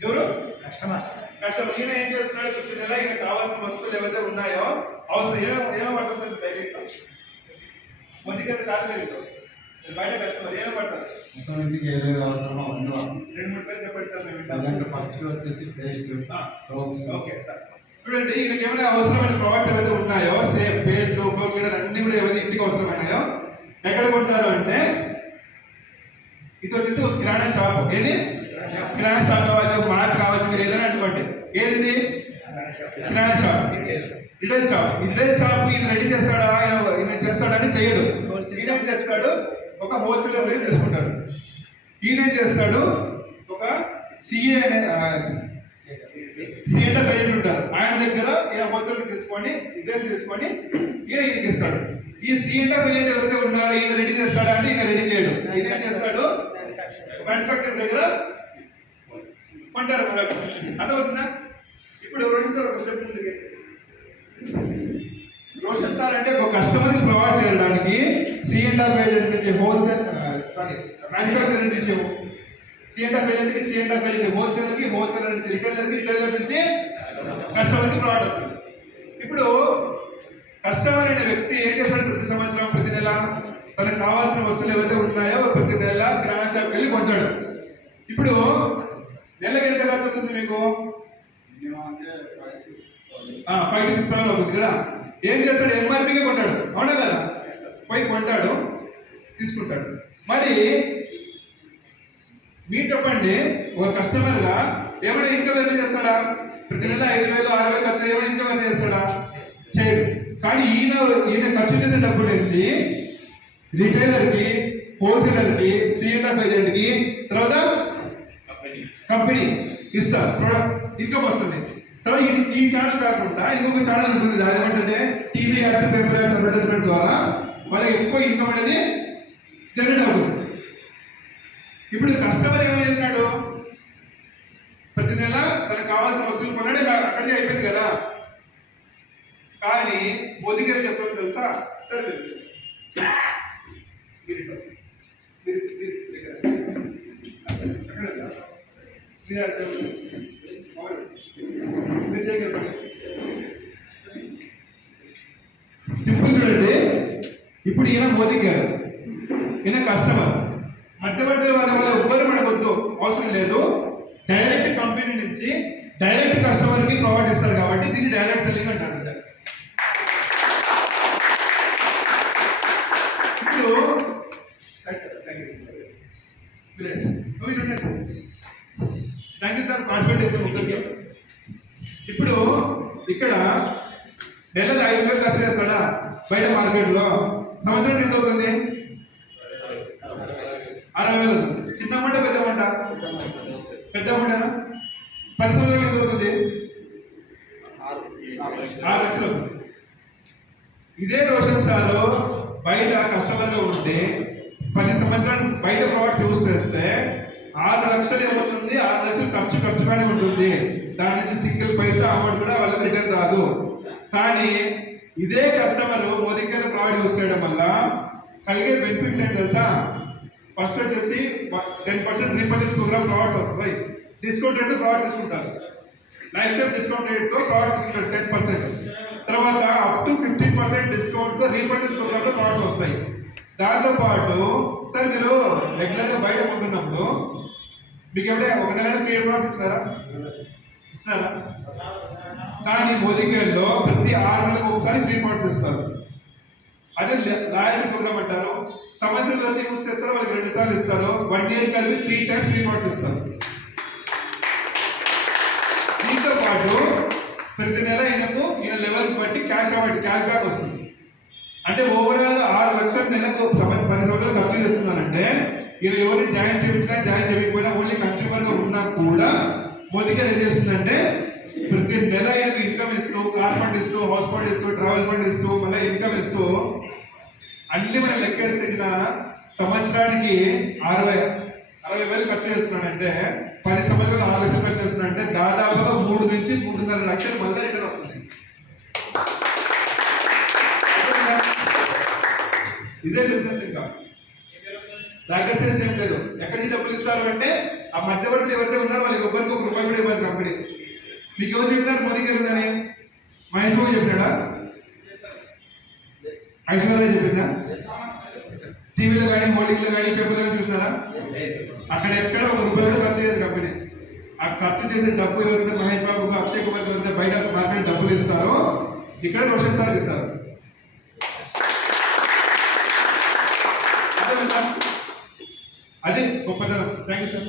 ఎవరు? కస్టమర్. కష్టం ఈయన ఏం చేస్తున్నాడు? ప్రతి నెల ఈయన కావాల్సిన వస్తువులు ఏవైతే ఉన్నాయో అవసరం ఏమో ఏమో పడుతుంది డైరీలో మొదటికైతే కాదు మీరు బయట కస్టమర్ ఏమో పడుతుంది మొత్తం ఇంటికి ఏదేది అవసరమో రెండు మూడు పేరు చెప్పండి సార్ మేము ఫస్ట్ వచ్చేసి పేస్ట్. Soaps okay sir. చూడండి ఈయనకి ఏమైనా అవసరమైన ప్రొడక్ట్స్ ఏవైతే ఉన్నాయో సేమ్ పేస్ట్ ఫ్లోర్ క్లీనర్ అన్ని కూడా ఏవైతే ఇంటికి అవసరమైనాయో ఎక్కడ కొంటారు అంటే ఇది వచ్చేసి ఒక కిరాణా షాప్. ఏది? కిరాణా షాప్ కావచ్చు మార్ట్ కావచ్చు మీరు ఏదైనా అనుకోండి. ఏది ఇది kirana shop retail shop retail shop ఈయన రెడీ చేస్తాడా? ఆయన ఈయన చేస్తాడని చేయడు. ఈయన ఏం చేస్తాడు? ఒక హోల్సేలర్ రేట్ తీసుకుంటాడు ఈయన ఏం చేస్తాడు? ఒక సిఏ అనే సిఏట పేరు ఉంటారు. ఆయన దగ్గర ఈయన హోల్సేల్ తీసుకొని రిటైల్ తీసుకొని ఈయన ఈయనకి ఇస్తాడు? ఈ సిఏట పేరు ఎవరైతే ఉన్నారో ఈయన రెడీ చేస్తాడా అంటే ఈయన రెడీ చేయడు. ఈయన ఏం చేస్తాడు? మ్యానుఫాక్చర్ దగ్గర కొంటారు product. అర్థమవుతుందా? ఇప్పుడు రెండు ఒక స్టెప్ ముందుకి. రోషన్ సార్ అంటే ఒక కస్టమర్కి ప్రొవైడ్ చేయడానికి సిఎండ్ఆర్ ఏజెంట్ నుంచి హోల్సేల్ సారీ మ్యానుఫ్యాక్చరర్ నుంచి సిఎండ్ఆర్ ఏజెంట్కి C and R agent wholesaler wholesaler నుంచి రిటైలర్కి రిటైలర్ నుంచి కస్టమర్కి ప్రొవైడ్ వస్తుంది ఇప్పుడు కస్టమర్ అనే వ్యక్తి ఏం చేస్తాడు ప్రతి సంవత్సరం ప్రతి నెల? తనకు కావాల్సిన వస్తువులు ఏవైతే ఉన్నాయో ప్రతి నెల కిరాణా షాప్కి వెళ్ళి కొంటాడు. ఇప్పుడు నెలకి ఎంత ఖర్చు అవుతుంది మీకు? ఫైవ్ టు సిక్స్ థౌసండ్ అవుతుంది కదా. ఏం చేస్తాడు? ఎంఆర్పీకే కొంటాడు. అవునా కదా? పోయి కొంటాడు తీసుకుంటాడు. మరి మీరు చెప్పండి ఒక కస్టమర్గా ఏమైనా ఇన్కమ్ ఎర్న్ చేస్తాడా? ప్రతి నెల ఐదు వేలు ఆరు వేలు ఖర్చు ఏమైనా ఇన్కమ్ ఎర్న్ చేస్తాడా? చేయడు. కానీ ఈయన ఈయన ఖర్చు చేసే డబ్బు నుంచి రిటైలర్కి హోల్సేలర్కి హోల్సేలర్కి సిఎంఎఫ్ ఏజెంట్ తర్వాత కంపెనీ ఇస్తారు ప్రొడక్ట్ ఇన్కమ్ వస్తుంది. తర్వాత ఇది ఈ ఛానల్ కాకుండా ఇంకొక ఛానల్ ఉంటుంది. దాని ఏమంటే TV ad paper ad advertisement ద్వారా వాళ్ళకి ఎక్కువ ఇన్కమ్ అనేది జనరేట్ అవుతుంది. ఇప్పుడు కస్టమర్ ఏమని చేశాడు ప్రతి నెల తనకు కావాల్సిన వస్తువులు కొన్నాడే అక్కడికి అయిపోయింది కదా. కానీ మోదీ గారు చెప్పడం తెలుసా? సరే మీరు చూడండి. ఇప్పుడు ఈయన మోదీ గారు ఈయన కస్టమర్. మధ్యవర్తి వాళ్ళ వల్ల ఎవ్వరు మనకొద్దు అవసరం లేదు. డైరెక్ట్ కంపెనీ నుంచి డైరెక్ట్ కస్టమర్కి ప్రొవైడ్ చేస్తారు కాబట్టి దీన్ని డైరెక్ట్ సెల్లింగ్ అంటారు అంతే. ఇప్పుడు థ్యాంక్ యూ సార్ కాన్ఫిడెంట్ ఇస్తాం ముగ్గురికి ఇప్పుడు ఇక్కడ నెలకు ఐదు వేలు ఖర్చు చేస్తాడా బయట మార్కెట్లో? సంవత్సరం ఎంత అవుతుంది? అరవై వేలు. చిన్న మంట పెద్ద మంట? పెద్ద మంటనా? పది సంవత్సరాలు ఎంత అవుతుంది? ఆరు లక్షలు ఇదే రోషన్ సార్ బయట కస్టమర్గా ఉంటే పది సంవత్సరాలు బయట ఆరు లక్షలు ఇవ్వతుంది ఆరు లక్షలు ఖర్చు ఖర్చుగానే ఉంటుంది. దాని నుంచి సింగిల్ పైసా అమౌంట్ కూడా వాళ్ళకి రిటర్న్ రాదు. కానీ ఇదే కస్టమర్ మోదీ గారు ప్రోడక్ట్ చేయడం వల్ల కలిగే బెనిఫిట్స్ ఏంటి తెలుసా? ఫస్ట్ వచ్చేసి ten percent three percent programme provide వస్తాయి డిస్కౌంట్ రేట్ ప్రొవైడ్ తీసుకుంటారు. లైఫ్ టైం డిస్కౌంట్ రేట్తో ప్రోడక్ట్ తీసుకుంటారు టెన్ పర్సెంట్. తర్వాత అప్ టు ఫిఫ్టీన్ పర్సెంట్ డిస్కౌంట్తో రీపర్చేస్ ప్రోగ్రామ్లో వస్తాయి. దాంతో పాటు సార్ మీరు రెగ్యులర్గా బయట కొంటున్నప్పుడు మీకు ఎప్పుడే ఒక నెల ఫ్రీ ప్రోడక్ట్ ఇస్తారా? ఇస్తారా? కానీ కేర్లో ప్రతి ఆరు నెలలకు ఒకసారి ఫ్రీ ప్రోడక్ట్స్ ఇస్తారు అదే లాయల్టీ ప్రోగ్రామ్ అంటారు. సంవత్సరం వరకు యూజ్ చేస్తారు వాళ్ళకి రెండు సార్లు ఇస్తారు. వన్ ఇయర్ కలిపి త్రీ టైమ్స్ ఫ్రీ ప్రోడక్ట్స్ ఇస్తారు దీంతో పాటు ప్రతి నెల ఈయనకు ఈయన లెవెల్ బట్టి క్యాష్ అవార్డ్ క్యాష్ బ్యాక్ వస్తుంది. అంటే ఓవరాల్ ఆరు లక్షల నెలకు పది సంవత్సరాలు ఖర్చు చేస్తున్నారంటే ఈయన ఎవరిని జాయిన్ చేయించినా జాయిన్ చేయకపోయినా మోదీ గారు ఏం చేస్తుందంటే ప్రతి నెల ఆయనకు ఇన్కమ్ ఇస్తూ కార్ ఫండ్ ఇస్తూ హౌస్ ఫండ్ ఇస్తూ ట్రావెల్ ఫండ్ ఇస్తూ మళ్ళీ ఇన్కమ్ ఇస్తూ అన్ని మనం లెక్కేస్తే సంవత్సరానికి అరవై అరవై వేలు ఖర్చు చేస్తున్నాడంటే పది సంవత్సరాలు ఆరు లక్షలు ఖర్చు చేస్తున్నాడంటే దాదాపుగా మూడు నుంచి మూడున్నర లక్షలు మళ్ళీ రిటర్న్ వస్తుంది. ఇదే బిజినెస్ ఇంకా దగ్గర తెలిసి ఏం లేదు. ఎక్కడి నుంచి డబ్బులు ఇస్తారు అంటే ఆ మధ్యవర్తులు ఎవరైతే ఉన్నారో వాళ్ళకి ఒక్కరికి ఒక రూపాయి కూడా ఇవ్వదు కంపెనీ. మీకు ఎవరు చెప్పినారు? మోదీకి వెళ్ళిందని మహేష్ బాబు చెప్పినాడా? ఐశ్వర్య చెప్పిందా టీవీలో కానీ హోల్డింగ్లో కానీ పేపర్లో కానీ చూసినారా? అక్కడ ఎక్కడ ఒక రూపాయి కూడా ఖర్చు చేయదు కంపెనీ. ఆ ఖర్చు చేసే డబ్బు ఎవరైతే మహేష్ బాబు అక్షయ్ కుమార్ ఎవరైతే బయట మార్కెట్ డబ్బులు ఇస్తారో ఇక్కడ రోషన్ సార్ ఇస్తారు. అదే గొప్పతనం. Thank you sir